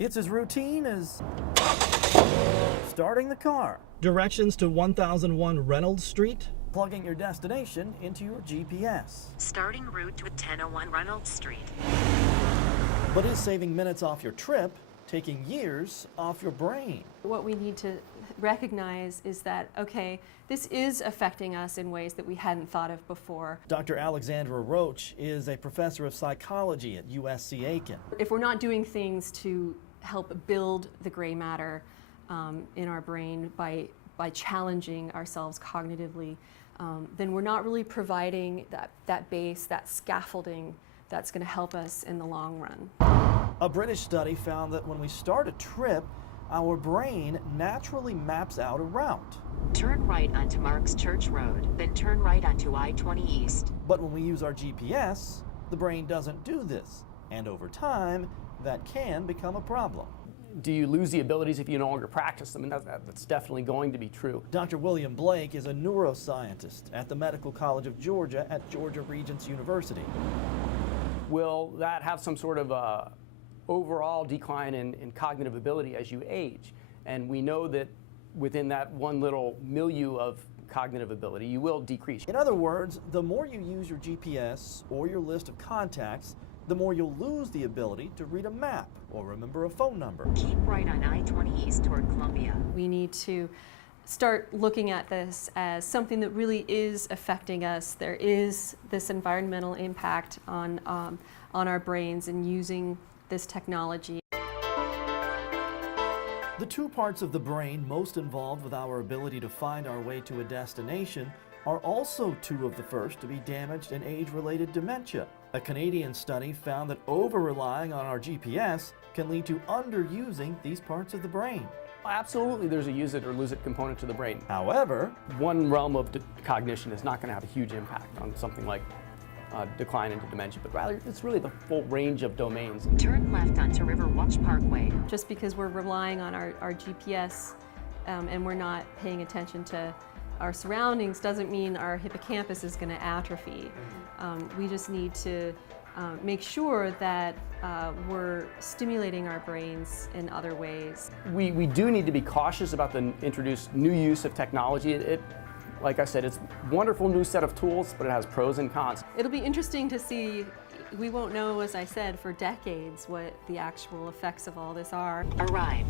It's as routine as starting the car, Directions to 1001 Reynolds Street. plugging your destination into your GPS. Starting route to 1001 Reynolds Street. But is saving minutes off your trip taking years off your brain? What we need to recognize is that, okay, this is affecting us in ways that we hadn't thought of before. Dr. Alexandra Roach is a professor of psychology at USC-Aiken. If we're not doing things to help build the gray matter in our brain by challenging ourselves cognitively, then we're not really providing that base, that scaffolding that's going to help us in the long run. A British study found that when we start a trip, our brain naturally maps out a route. Turn right onto Marks Church Road, then turn right onto I-20 East. But when we use our GPS, the brain doesn't do this. And over time, that can become a problem. Do you lose the abilities if you no longer practice them? And that's definitely going to be true. Dr. William Blake is a neuroscientist at the Medical College of Georgia at Georgia Regents University. Will that have some sort of overall decline in cognitive ability as you age? And we know that within that one little milieu of cognitive ability, you will decrease. In other words, the more you use your GPS or your list of contacts, the more you'll lose the ability to read a map or remember a phone number. Keep right on I-20 East toward Columbia. We need to start looking at this as something that really is affecting us. There is this environmental impact on our brains, and using this technology. The two parts of the brain most involved with our ability to find our way to a destination are also two of the first to be damaged in age-related dementia. A Canadian study found that over-relying on our GPS can lead to underusing these parts of the brain. Absolutely, there's a use it or lose it component to the brain. However, One realm of cognition is not going to have a huge impact on something like decline into dementia, but rather it's really the full range of domains. Turn left onto River Watch Parkway. Just because we're relying on our GPS and we're not paying attention to our surroundings doesn't mean our hippocampus is going to atrophy. We just need to make sure that we're stimulating our brains in other ways. We do need to be cautious about the introduced new use of technology. Like I said, it's a wonderful new set of tools, but it has pros and cons. It'll be interesting to see. We won't know, as I said, for decades what the actual effects of all this are. Arrive.